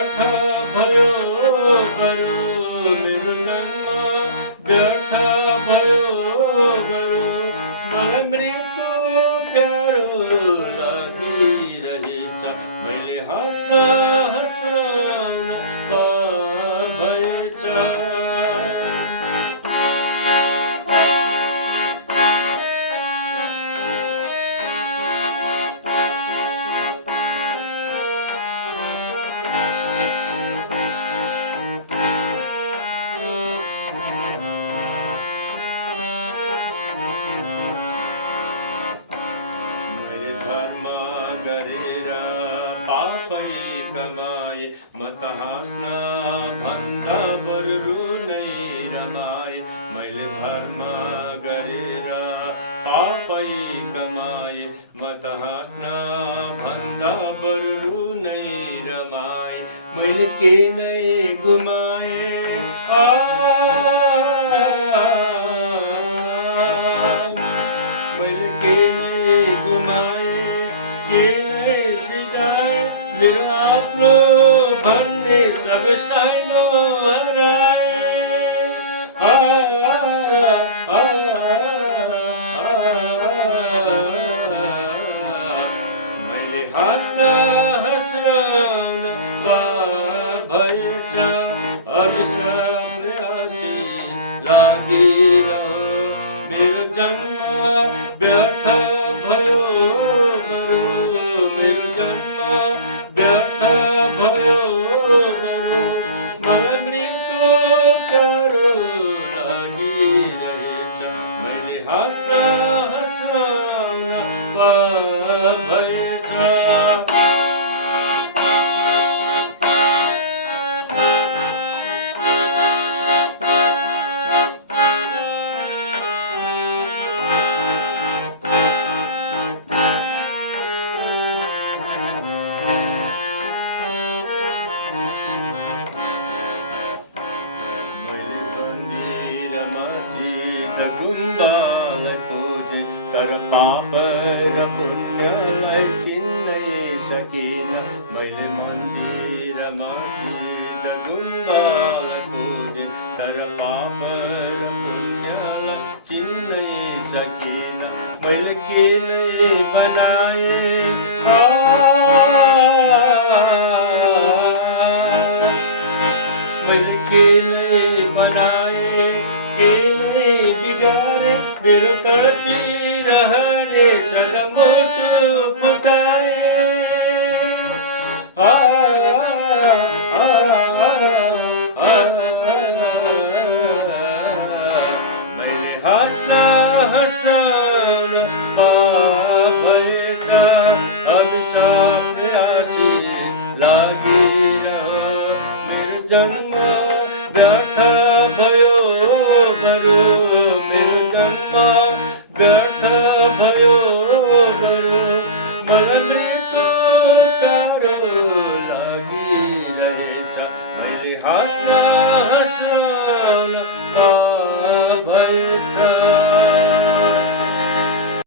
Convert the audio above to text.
व्यर्थ भयो बरु मेरो जन्म व्यर्थ भयो बरु मलाई मृत्यु प्यारो लागिरहेछ मैले हाँस्दा हँसाउन भएछ पापै कमाए म त हाँस्न भन्दा बरु नै रमाए मैले धर्म गरेर पापै कमाए म त हाँस्न भन्दा बरु नै रमाए मैले के नै गुमाए मैले के नै गुमाए के नै सिजाए मेरो आफ्नो भन्ने सब साइनो हराए मैले हाँस्न हँसाउन भएछ अविश्वासले हाँसी लागिरह्यो मेरो जन्म व्यर्थ भयो बरु मेरो जन्म व्यर्थ भयो बरु मलाई मृत्यु प्यारो लागिरहेछ मैले हाँस्न हँसाउन भएछ गुम्बालाई पुजे तर पाप र पुण्यलाई चिन्नै सकिन मैले मन्दिरमा चिद गुम्बालाई पुजे तर पाप र पुण्यलाई चिन्नै सकिन मैले के नै बनाए मैले के नै बनाए के नै बिगारे मेरो तडपिरहने सदा मुटु फुटाए मैले हाँस्दा हँसाउन भएछ अभिशापले हाँसी लागिरह्यो मेरो जन्म व्यर्थ भयो बरु मेरो जन्म व्यर्थ भयो बरु मलाई मृत्यु प्यारो लागिरहेछ मैले हाँस्न हँसाउन